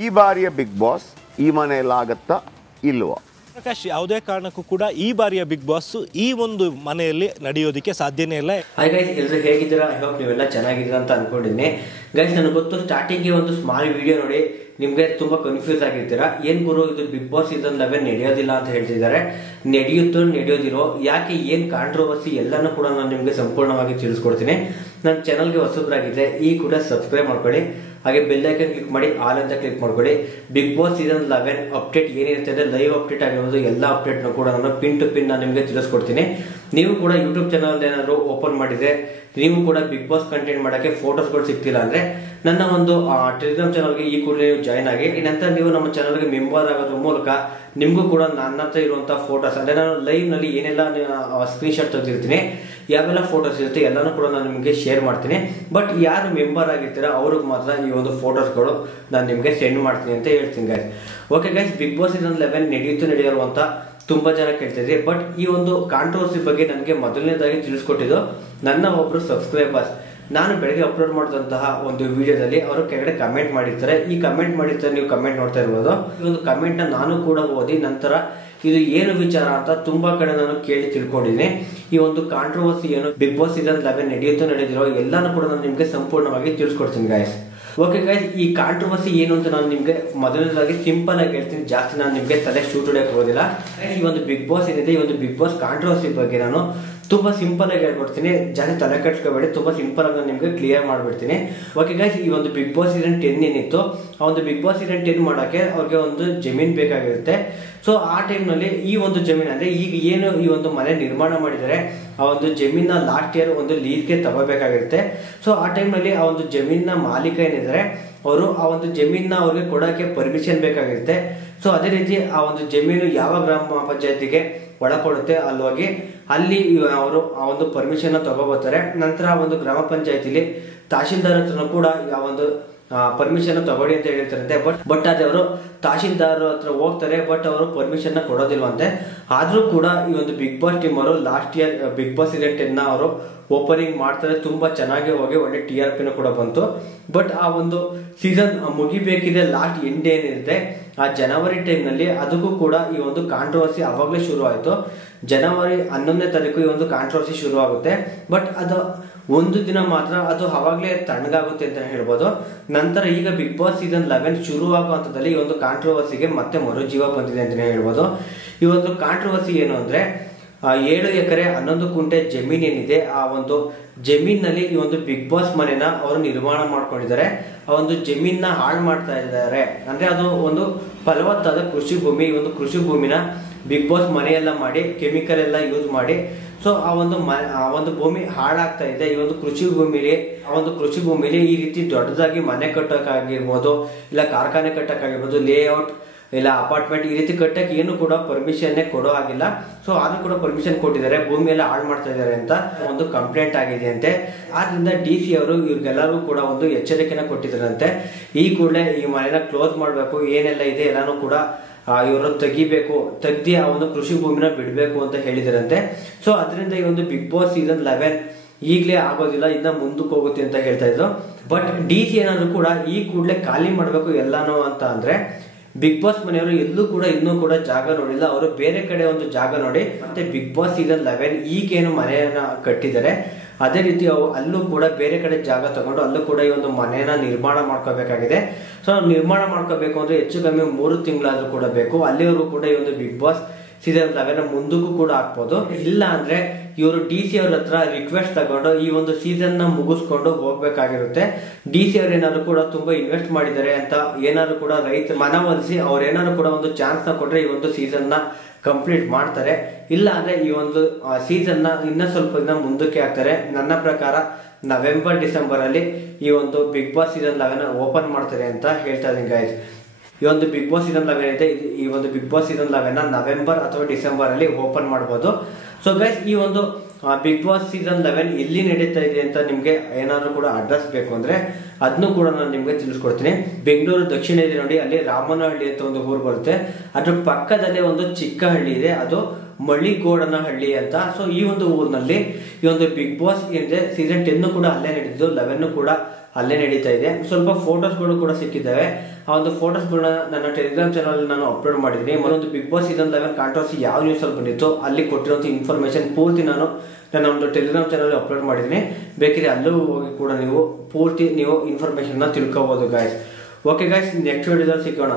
ಈ ಬಾರಿಯ big boss ಈ ಮನೆಯಲ್ಲಾಗತ್ತಾ ಇಲ್ವಾ? ಪ್ರಕಾಶ್, ಯಾವುದೇ ಕಾರಣಕ್ಕೂ ಕೂಡ ಈ ಬಾರಿಯ ಬಿಗ್ ಬಾಸ್ ಈ ಒಂದು ಮನೆಯಲ್ಲಿ ನಡೆಯೋದಕ್ಕೆ ಸಾಧ್ಯನೇ ಇಲ್ಲ. ಹಾಯ್ ಗೈಸ್, ಎಲ್ಲರೂ ಹೇಗಿದ್ದೀರಾ? ಐ ಹೋಪ್ ನೀವೆಲ್ಲ ಚೆನ್ನಾಗಿದ್ದೀರಾ ಅಂತ ಅನ್ಕೊಂಡಿದ್ದೀನಿ. ಗೈಸ್, ನನಗೆ ಗೊತ್ತು ಸ್ಟಾರ್ಟಿಂಗ್ಗೆ ಒಂದು ಸ್ಮಾಲ್ ವಿಡಿಯೋ ನೋಡಿ ನಿಮ್ಗೆ ತುಂಬಾ ಕನ್ಫ್ಯೂಸ್ ಆಗಿರ್ತೀರಾ. ಏನ್ ಗುರು ಇದು ಬಿಗ್ ಬಾಸ್ ಸೀಸನ್ 11 ನಡೆಯೋದಿಲ್ಲ ಅಂತ ಹೇಳ್ತಿದ್ದಾರೆ. ನಡೆಯುತ್ತೋ ನಡೆಯೋದಿರೋ, ಯಾಕೆ, ಏನ್ ಕಾಂಟ್ರವರ್ಸಿ ಎಲ್ಲಾನು ಕೂಡ ನಾನು ನಿಮ್ಗೆ ಸಂಪೂರ್ಣವಾಗಿ ತಿಳಿಸ್ಕೊಡ್ತೀನಿ. ನನ್ನ ಚಾನಲ್ಗೆ ಹೊಸಬ್ರಾಗಿದೆ ಈ ಕೂಡ ಸಬ್ಸ್ಕ್ರೈಬ್ ಮಾಡ್ಕೊಳ್ಳಿ, ಹಾಗೆ ಬೆಲ್ ಐಕನ್ ಕ್ಲಿಕ್ ಮಾಡಿ ಆಲ್ ಅಂತ ಕ್ಲಿಕ್ ಮಾಡ್ಕೊಳ್ಳಿ. ಬಿಗ್ ಬಾಸ್ ಸೀಸನ್ 11 ಅಪ್ಡೇಟ್ ಏನಿರ್ತದೆ, ಲೈವ್ ಅಪ್ಡೇಟ್ ಆಗಿರೋದು ಎಲ್ಲ ಅಪ್ಡೇಟ್ ಕೂಡ ನಾನು ಪಿನ್ ಟು ಪಿನ್ ನಾನು ನಿಮಗೆ ತಿಳಿಸ್ಕೊಡ್ತೀನಿ. ನೀವು ಕೂಡ ಯೂಟ್ಯೂಬ್ ಚಾನಲ್ ಏನಾದ್ರು ಓಪನ್ ಮಾಡಿದ್ರೆ, ನೀವು ಕೂಡ ಬಿಗ್ ಬಾಸ್ ಕಂಟೆಂಟ್ ಮಾಡಕ್ಕೆ ಫೋಟೋಸ್ಗಳು ಸಿಗ್ತಿಲ್ಲ ಅಂದ್ರೆ ನನ್ನ ಒಂದು ಟೆಲಿಗ್ರಾಮ್ ಚಾನಲ್ಗೆ ಈ ಕೂಡಲೇ ಜಾಯ್ನ್ ಆಗಿ. ನಂತರ ನೀವು ನಮ್ಮ ಚಾನಲ್ಗೆ ಮೆಂಬರ್ ಆಗೋದ್ರ ಮೂಲಕ ನಿಮ್ಗೂ ಕೂಡ ನನ್ನ ಹತ್ರ ಇರುವಂತಹ ಫೋಟೋಸ್ ಅಂದ್ರೆ ನಾನು ಲೈವ್ ನಲ್ಲಿ ಏನೆಲ್ಲ ಸ್ಕ್ರೀನ್ ಶಾಟ್ ತೆಗೆದಿರ್ತೀನಿ, ಯಾವೆಲ್ಲ ಫೋಟೋಸ್ ಇರುತ್ತೆ ಎಲ್ಲಾನು ಕೂಡ ನಾನು ನಿಮಗೆ ಶೇರ್ ಮಾಡ್ತೀನಿ. ಬಟ್ ಯಾರು ಮೆಂಬರ್ ಆಗಿರ್ತೀರಾ ಅವ್ರಿಗೆ ಮಾತ್ರ ಈ ಒಂದು ಫೋಟೋಸ್ಗಳು ನಾನು ನಿಮ್ಗೆ ಸೆಂಡ್ ಮಾಡ್ತೀನಿ ಅಂತ ಹೇಳ್ತೀನಿ guys. Okay guys, Bigg Boss season 11 ನಡೆಯಲು ಅಂತ ತುಂಬಾ ಜನ ಕೇಳ್ತಿದ್ರಿ. ಬಟ್ ಈ ಒಂದು ಕಾಂಟ್ರವರ್ಸಿ ಬಗ್ಗೆ ನನಗೆ ಮೊದಲನೇದಾಗಿ ತಿಳಿಸ್ಕೊಟ್ಟಿದ್ದು ನನ್ನ ಒಬ್ರು ಸಬ್ಸ್ಕ್ರೈಬರ್ಸ್. ನಾನು ಬೆಳಗ್ಗೆ ಅಪ್ಲೋಡ್ ಮಾಡಿದಂತಹ ಒಂದು ವಿಡಿಯೋದಲ್ಲಿ ಅವರು ಕೆಳಗಡೆ ಕಮೆಂಟ್ ಮಾಡಿರ್ತಾರೆ. ಈ ಕಮೆಂಟ್ ಮಾಡಿರ್ತಾರೆ, ನೀವು ಕಮೆಂಟ್ ನೋಡ್ತಾ ಇರ್ಬೋದು. ಈ ಒಂದು ಕಮೆಂಟ್ ನ ನಾನು ಕೂಡ ಓದಿ ನಂತರ ಇದು ಏನು ವಿಚಾರ ಅಂತ ತುಂಬಾ ಕಡೆ ನಾನು ಕೇಳಿ ತಿಳ್ಕೊಂಡಿದ್ದೀನಿ. ಈ ಒಂದು ಕಾಂಟ್ರವರ್ಸಿ ಏನು, ಬಿಗ್ ಬಾಸ್ ಸೀಸನ್ 11 ನಡೆಯುತ್ತೋ ನಡೆದಿರೋ ಎಲ್ಲಾನು ಕೂಡ ನಾನು ನಿಮ್ಗೆ ಸಂಪೂರ್ಣವಾಗಿ ತಿಳಿಸ್ಕೊಡ್ತೀನಿ ಗೈಸ್. ಓಕೆ ಗೈಸ್, ಈ ಕಾಂಟ್ರವರ್ಸಿ ಏನು ಅಂತ ನಾನು ನಿಮ್ಗೆ ಮೊದಲನೇದಾಗಿ ಸಿಂಪಲ್ ಆಗಿ ಹೇಳ್ತೀನಿ, ಜಾಸ್ತಿ ನಾನು ನಿಮ್ಗೆ ತಲೆ ಶೂಟ್ ಹೊಡೆಯಕ್ಕೆ ಹೋಗೋದಿಲ್ಲ. ಈ ಒಂದು ಬಿಗ್ ಬಾಸ್ ಏನಿದೆ, ಈ ಒಂದು ಬಿಗ್ ಬಾಸ್ ಕಾಂಟ್ರವರ್ಸಿ ಬಗ್ಗೆ ನಾನು ತುಂಬಾ ಸಿಂಪಲ್ ಆಗಿ ಹೇಳ್ಕೊಡ್ತೀನಿ, ಜಾಸ್ತಿ ತಲೆ ಕಟ್ಸ್ಕೋಬೇಡಿ, ತುಂಬಾ ಸಿಂಪಲ್ ಆಗಿ ನಾನು ನಿಮ್ಗೆ ಕ್ಲಿಯರ್ ಮಾಡ್ಬಿಡ್ತೀನಿ. ಓಕೆ ಗೈಸ್, ಈ ಒಂದು ಬಿಗ್ ಬಾಸ್ ಸೀಸನ್ 10 ಏನಿತ್ತು, ಆ ಒಂದು ಬಿಗ್ ಬಾಸ್ ಸೀಸನ್ 10 ಮಾಡಕ್ಕೆ ಅವ್ರಿಗೆ ಒಂದು ಜಮೀನ್ ಬೇಕಾಗಿರುತ್ತೆ. ಸೊ ಆ ಟೈಮ್ ನಲ್ಲಿ ಈ ಒಂದು ಜಮೀನ್ ಅಂದ್ರೆ ಈಗ ಏನು ಈ ಒಂದು ಮನೆ ನಿರ್ಮಾಣ ಮಾಡಿದರೆ ಆ ಒಂದು ಜಮೀನ ಲಾಸ್ಟ್ ಇಯರ್ ಒಂದು ಲೀಸ್ಗೆ ತಗೋಬೇಕಾಗಿರುತ್ತೆ. ಸೊ ಆ ಟೈಮ್ ನಲ್ಲಿ ಆ ಒಂದು ಜಮೀನ ಮಾಲೀಕ ಏನಿದ್ದಾರೆ ಅವರು ಆ ಒಂದು ಜಮೀನ ಅವ್ರಿಗೆ ಕೊಡಕ್ಕೆ ಪರ್ಮಿಷನ್ ಬೇಕಾಗಿರುತ್ತೆ. ಸೊ ಅದೇ ರೀತಿ ಆ ಒಂದು ಜಮೀನು ಯಾವ ಗ್ರಾಮ ಪಂಚಾಯತಿಗೆ ಒಳಪಡುತ್ತೆ ಅಲ್ಲೋಗಿ ಅಲ್ಲಿ ಅವರು ಆ ಒಂದು ಪರ್ಮಿಷನ್ ತಗೋಬೋತಾರೆ. ನಂತರ ಆ ಒಂದು ಗ್ರಾಮ ಪಂಚಾಯತಿಲಿ ತಹಶೀಲ್ದಾರ್ ಹತ್ರ ಕೂಡ ಆ ಒಂದು ಪರ್ಮಿಷನ್ ತಗೊಳ್ಳಿ ಅಂತ ಹೇಳಿರ್ತಾರಂತೆ. ಬಟ್ ಅದೇ ಅವರು ತಹಶೀಲ್ದಾರ್ ಹತ್ರ ಹೋಗ್ತಾರೆ, ಬಟ್ ಅವರು ಪರ್ಮಿಷನ್ ಕೊಡೋದಿಲ್ವಂತೆ. ಆದ್ರೂ ಕೂಡ ಈ ಒಂದು ಬಿಗ್ ಬಾಸ್ ಟೀಮ್ ಅವರು last year Bigg Boss season 10 ಅವರು ಓಪನಿಂಗ್ ಮಾಡ್ತಾರೆ, ತುಂಬಾ ಚೆನ್ನಾಗಿ ಹೋಗಿ ಒಳ್ಳೆ TRP ಕೂಡ ಬಂತು. ಬಟ್ ಆ ಒಂದು ಸೀಸನ್ ಮುಗಿಬೇಕಿದೆ, ಲಾಸ್ಟ್ ಎಂಡ್ ಏನಿರುತ್ತೆ ಆ ಜನವರಿ ಟೈಮ್ ನಲ್ಲಿ, ಅದಕ್ಕೂ ಕೂಡ ಈ ಒಂದು ಕಾಂಟ್ರವರ್ಸಿ ಅವಾಗಲೇ ಶುರು ಆಯ್ತು. ಜನವರಿ 11ನೇ ತಾರೀಕು ಈ ಒಂದು ಕಾಂಟ್ರವರ್ಸಿ ಶುರು ಆಗುತ್ತೆ. ಬಟ್ ಅದು ಒಂದು ದಿನ ಮಾತ್ರ, ಅದು ಅವಾಗಲೇ ತಣ್ಣಗಾಗುತ್ತೆ ಅಂತ ಹೇಳ್ಬೋದು. ನಂತರ ಈಗ ಬಿಗ್ ಬಾಸ್ ಸೀಸನ್ 11 ಶುರು ಆಗೋ ಹಂತದಲ್ಲಿ ಈ ಒಂದು ಕಾಂಟ್ರವರ್ಸಿಗೆ ಮತ್ತೆ ಮರುಜೀವ ಬಂದಿದೆ ಅಂತಾನೆ ಹೇಳ್ಬೋದು. ಈ ಒಂದು ಕಾಂಟ್ರವರ್ಸಿ ಏನು ಅಂದ್ರೆ 7 ಎಕರೆ 11 ಗುಂಟೆ ಜಮೀನ್ ಏನಿದೆ, ಆ ಒಂದು ಜಮೀನಲ್ಲಿ ಈ ಒಂದು ಬಿಗ್ ಬಾಸ್ ಮನೆನ ಅವರು ನಿರ್ಮಾಣ ಮಾಡ್ಕೊಂಡಿದ್ದಾರೆ. ಆ ಒಂದು ಜಮೀನ ಹಾಳು ಮಾಡ್ತಾ ಇದ್ದಾರೆ. ಅಂದ್ರೆ ಅದು ಒಂದು ಫಲವತ್ತಾದ ಕೃಷಿ ಭೂಮಿ. ಈ ಒಂದು ಕೃಷಿ ಭೂಮಿನ ಬಿಗ್ ಬಾಸ್ ಮನೆಯೆಲ್ಲ ಮಾಡಿ ಕೆಮಿಕಲ್ ಎಲ್ಲ ಯೂಸ್ ಮಾಡಿ, ಸೊ ಆ ಒಂದು ಭೂಮಿ ಹಾಳಾಗ್ತಾ ಇದೆ. ಈ ಒಂದು ಕೃಷಿ ಭೂಮಿಲಿ ಈ ರೀತಿ ದೊಡ್ಡದಾಗಿ ಮನೆ ಕಟ್ಟಕ್ಕಾಗಿರ್ಬೋದು, ಇಲ್ಲ ಕಾರ್ಖಾನೆ ಕಟ್ಟಕ್ಕಾಗಿರ್ಬೋದು, ಲೇಔಟ್ ಇಲ್ಲ ಅಪಾರ್ಟ್ಮೆಂಟ್ ಈ ರೀತಿ ಕಟ್ಟಕ್ಕೆ ಏನು ಕೂಡ ಪರ್ಮಿಷನ್ ಕೊಡೋ ಆಗಿಲ್ಲ. ಸೊ ಆದ್ರೂ ಕೂಡ ಪರ್ಮಿಷನ್ ಕೊಟ್ಟಿದ್ದಾರೆ, ಭೂಮಿ ಎಲ್ಲ ಹಾಳು ಮಾಡ್ತಾ ಇದ್ದಾರೆ ಅಂತ ಒಂದು ಕಂಪ್ಲೇಂಟ್ ಆಗಿದೆ ಅಂತೆ. ಆದ್ರಿಂದ DC ಅವರು ಇವ್ರಿಗೆಲ್ಲರಿಗೂ ಕೂಡ ಒಂದು ಎಚ್ಚರಿಕೆನ ಕೊಟ್ಟಿದ್ದಾರಂತೆ. ಈ ಕೂಡಲೇ ಈ ಮನೆನ ಕ್ಲೋಸ್ ಮಾಡ್ಬೇಕು, ಏನೆಲ್ಲ ಇದೆ ಎಲ್ಲಾನು ಕೂಡ ಇವರು ತೆಗ್ದಿ ಆ ಒಂದು ಕೃಷಿ ಭೂಮಿನ ಬಿಡ್ಬೇಕು ಅಂತ ಹೇಳಿದಾರಂತೆ. ಸೊ ಅದರಿಂದ ಈ ಒಂದು ಬಿಗ್ ಬಾಸ್ ಸೀಸನ್ 11 ಈಗಲೇ ಆಗೋದಿಲ್ಲ, ಇನ್ನ ಮುಂದಕ್ಕೆ ಹೋಗುತ್ತೆ ಅಂತ ಹೇಳ್ತಾ ಇದ್ರು. ಬಟ್ DC ಏನಾದ್ರು ಕೂಡ ಈ ಕೂಡಲೇ ಖಾಲಿ ಮಾಡ್ಬೇಕು ಎಲ್ಲಾನು ಅಂತ ಅಂದ್ರೆ ಬಿಗ್ ಬಾಸ್ ಮನೆಯವರು ಎಲ್ಲೂ ಕೂಡ ಇನ್ನೂ ಕೂಡ ಜಾಗ ನೋಡಿಲ್ಲ. ಅವರು ಬೇರೆ ಕಡೆ ಒಂದು ಜಾಗ ನೋಡಿ ಮತ್ತೆ ಬಿಗ್ ಬಾಸ್ ಸೀಸನ್ 11 ಈಗೇನು ಮನೆಯನ್ನ ಕಟ್ಟಿದ್ದಾರೆ ಅದೇ ರೀತಿ ಅಲ್ಲೂ ಕೂಡ ಬೇರೆ ಕಡೆ ಜಾಗ ತಗೊಂಡು ಅಲ್ಲೂ ಕೂಡ ಈ ಒಂದು ಮನೆನ ನಿರ್ಮಾಣ ಮಾಡ್ಕೋಬೇಕಾಗಿದೆ. ಸೊ ನಿರ್ಮಾಣ ಮಾಡ್ಕೋಬೇಕು ಅಂದ್ರೆ ಹೆಚ್ಚು ಕಮ್ಮಿ 3 ತಿಂಗಳಾದ್ರೂ ಕೂಡ ಬೇಕು. ಅಲ್ಲಿವರೆಗೂ ಕೂಡ ಈ ಒಂದು ಬಿಗ್ ಬಾಸ್ ಸೀಸನ್ 11 ಮುಂದಕ್ಕೂ ಕೂಡ ಹಾಕ್ಬೋದು. ಇಲ್ಲ ಅಂದ್ರೆ ಇವರು DC ಅವ್ರ ಹತ್ರ ರಿಕ್ವೆಸ್ಟ್ ತಗೊಂಡು ಈ ಒಂದು ಸೀಸನ್ ನ ಮುಗಿಸ್ಕೊಂಡು ಹೋಗ್ಬೇಕಾಗಿರುತ್ತೆ. DC ಅವ್ರು ಏನಾದ್ರು ಕೂಡ ತುಂಬಾ ಇನ್ವೆಸ್ಟ್ ಮಾಡಿದ್ದಾರೆ ಅಂತ ಏನಾದ್ರು ಕೂಡ ರೈತ ಮನವೊಲಿಸಿ ಅವ್ರೇನಾದ್ರು ಕೂಡ ಒಂದು ಚಾನ್ಸ್ ನ ಕೊಟ್ರೆ ಈ ಒಂದು ಸೀಸನ್ ನ ಕಂಪ್ಲೀಟ್ ಮಾಡ್ತಾರೆ. ಇಲ್ಲ ಅಂದ್ರೆ ಈ ಒಂದು ಸೀಸನ್ ನ ಇನ್ನ ಸ್ವಲ್ಪ ದಿನ ಮುಂದಕ್ಕೆ ಹಾಕ್ತಾರೆ. ನನ್ನ ಪ್ರಕಾರ ನವೆಂಬರ್ ಡಿಸೆಂಬರ್ ಅಲ್ಲಿ ಈ ಒಂದು ಬಿಗ್ ಬಾಸ್ ಸೀಸನ್ 11 ಓಪನ್ ಮಾಡ್ತಾರೆ ಅಂತ ಹೇಳ್ತಾ ಇದೀನಿ ಗೈಸ್. ಈ ಒಂದು ಬಿಗ್ ಬಾಸ್ ಸೀಸನ್ 11 ಇದೆ, ಈ ಒಂದು ಬಿಗ್ ಬಾಸ್ ಸೀಸನ್ 11 ನವೆಂಬರ್ ಅಥವಾ ಡಿಸೆಂಬರ್ ಅಲ್ಲಿ ಓಪನ್ ಮಾಡಬಹುದು. ಸೊ ಗೈಸ್, ಈ ಒಂದು ಬಿಗ್ ಬಾಸ್ ಸೀಸನ್ 11 ಎಲ್ಲಿ ನಡೀತಾ ಇದೆ ಅಂತ ನಿಮ್ಗೆ ಏನಾದ್ರು ಕೂಡ ಅಡ್ರೆಸ್ ಬೇಕು ಅಂದ್ರೆ ಅದನ್ನು ಕೂಡ ನಾನು ನಿಮ್ಗೆ ತಿಳಿಸ್ಕೊಡ್ತೀನಿ. ಬೆಂಗಳೂರು ದಕ್ಷಿಣ ಇದೆ ನೋಡಿ, ಅಲ್ಲಿ ರಾಮನಹಳ್ಳಿ ಅಂತ ಒಂದು ಊರು ಬರುತ್ತೆ. ಅದ್ರ ಪಕ್ಕದಲ್ಲೇ ಒಂದು ಚಿಕ್ಕ ಹಳ್ಳಿ ಇದೆ, ಅದು ಮಳಿಗೋಡನಹಳ್ಳಿ ಅಂತ. ಸೊ ಈ ಒಂದು ಊರಿನಲ್ಲಿ ಈ ಒಂದು ಬಿಗ್ ಬಾಸ್ ಏನಿದೆ ಸೀಸನ್ 10 ಕೂಡ ಅಲ್ಲೇ ನಡೆದಿದ್ದು, 11 ಕೂಡ ಅಲ್ಲೇ ನಡೀತಾ ಇದೆ. ಸ್ವಲ್ಪ ಫೋಟೋಸ್ಗಳು ಕೂಡ ಸಿಕ್ಕಿದ್ದಾವೆ. ಆ ಒಂದು ಫೋಟೋಸ್ಗಳನ್ನ ನನ್ನ ಟೆಲಿಗ್ರಾಮ್ ಚಾನಲ್ ನಾನು ಅಪ್ಲೋಡ್ ಮಾಡಿದ್ದೀನಿ. ಒಂದು ಬಿಗ್ ಬಾಸ್ ಸೀಸನ್ 11 ಕಾಂಟ್ರವರ್ಸಿ ಯಾವ ನ್ಯೂಸ್ ಅಲ್ಲಿ ಬಂದಿತ್ತು ಅಲ್ಲಿ ಕೊಟ್ಟಿರುವಂತ ಇನ್ಫಾರ್ಮೇಶನ್ ಪೂರ್ತಿ ನಾನು ನನ್ನ ಒಂದು ಟೆಲಿಗ್ರಾಮ್ ಚಾನಲ್ ಅಪ್ಲೋಡ್ ಮಾಡಿದ್ದೀನಿ. ಬೇಕಿದ್ರೆ ಅಲ್ಲೂ ಹೋಗಿ ಕೂಡ ನೀವು ಪೂರ್ತಿ ನೀವು ಇನ್ಫಾರ್ಮೇಶನ್ ತಿಳ್ಕೋಬಹುದು ಗಾಯ್ಸ್. ಓಕೆ ಗಾಯ್ಸ್, ನೆಕ್ಸ್ಟ್ ವಿಡಿಯೋದಲ್ಲಿ ಸಿಗೋಣ.